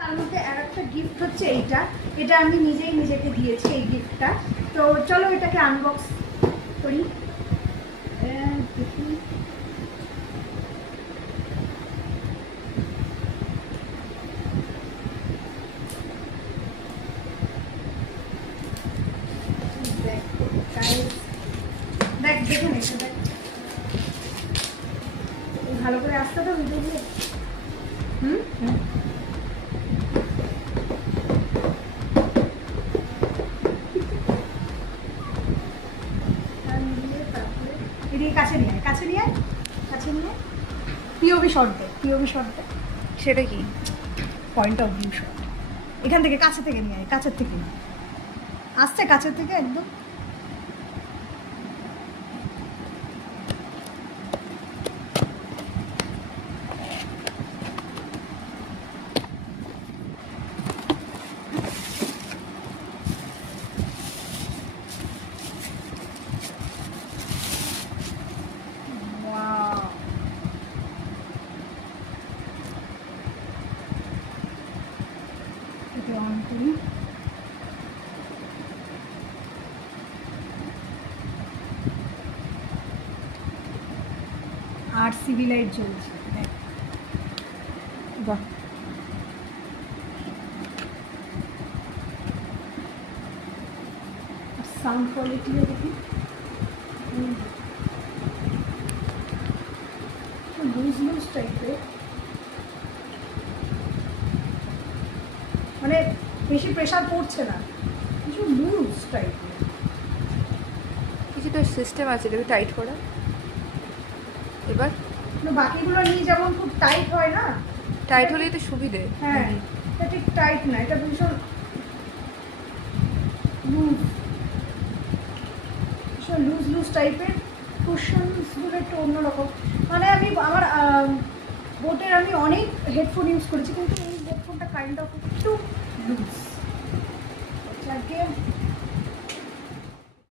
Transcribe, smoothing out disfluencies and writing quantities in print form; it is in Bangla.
তার মধ্যে আর একটা গিফট হচ্ছে এটা আমি নিজেই নিজেকে দিয়েছি এই গিফটটা। তো চলো এটাকে আনবক্স করি। দেখি দেখ দেখে নেই দেখ ভালো করে আসতে তো ভিডিও দিয়ে। এদিকে কাছে নিয়ে পিওভি শট দে সেটা কি? Point of view shot. এখান থেকে কাছে থেকে নিয়ে কাছের থেকে আসছে, কাছের থেকে একদম। অন করি। আর সিভি লাইট জ্বলছে, বাহ, সাউন্ড কোয়ালিটিও দেখি লুজ টাইপের, মানে বেশি প্রেশার পড়ছে না, কিছু লুজ টাইপের। কিছু তো সিস্টেম আছে এটাকে টাইট করা। এবার বাকিগুলো নিয়ে যেমন খুব টাইট হয় না, টাইট হলেই তো সুবিধে। হ্যাঁ এটা ঠিক টাইট না, এটা ভীষণ লুজ টাইপের। কুশনসগুলো একটু অন্যরকম, মানে আমি আমার বোটের আমি অনেক হেডফোন ইউজ করেছি, কিন্তু এই হেডফোনটা কাইন্ড অফ একটু লুজ। যাকে